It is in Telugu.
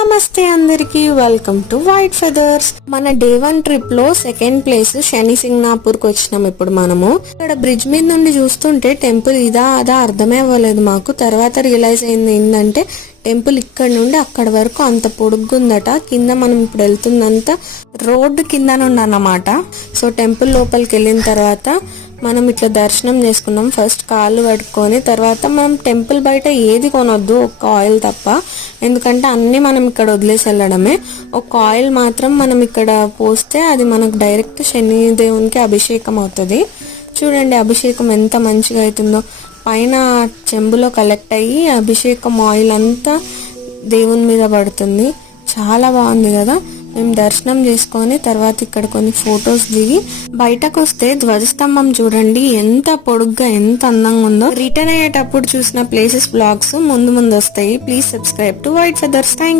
నమస్తే అందరికి, వెల్కమ్ టు వైట్ ఫెదర్స్. మన డే 1 ట్రిప్ లో సెకండ్ ప్లేస్ శని సింగ్నాపూర్ కి వచ్చినాం. ఇప్పుడు మనము ఇక్కడ బ్రిడ్జ్ మీద నుండి చూస్తుంటే టెంపుల్ ఇదా అదా అర్థమే అవ్వలేదు మాకు. తర్వాత రియలైజ్ అయింది ఏంటంటే టెంపుల్ ఇక్కడ నుండి అక్కడ వరకు అంత పొడుగ్గుందట. కింద మనం ఇప్పుడు వెళ్తుందంతా రోడ్డు కింద నుండి అన్నమాట. సో టెంపుల్ లోపలికి వెళ్ళిన తర్వాత మనం ఇట్లా దర్శనం చేసుకున్నాం. ఫస్ట్ కాళ్ళు కడుక్కొని తర్వాత మనం టెంపుల్ బయట ఏది కొనొద్దు, ఒక ఆయిల్ తప్ప. ఎందుకంటే అన్ని మనం ఇక్కడ వదిలేసి వెళ్ళడమే. ఒక ఆయిల్ మాత్రం మనం ఇక్కడ పోస్తే అది మనకు డైరెక్ట్ శని దేవునికి అభిషేకం అవుతుంది. చూడండి అభిషేకం ఎంత మంచిగా అవుతుందో. పైన చెంబులో కలెక్ట్ అయ్యి అభిషేకం ఆయిల్ అంతా దేవుని మీద పడుతుంది. చాలా బాగుంది కదా. మేము దర్శనం చేసుకొని తర్వాత ఇక్కడ కొన్ని ఫొటోస్ దిగి బయటకు వస్తే ధ్వజస్తంభం చూడండి ఎంత పొడుగ్గా ఎంత అందంగా ఉందో. రిటర్న్ అయ్యేటప్పుడు చూసిన ప్లేసెస్ బ్లాగ్స్ ముందు వస్తాయి. Please subscribe to white feathers. Thank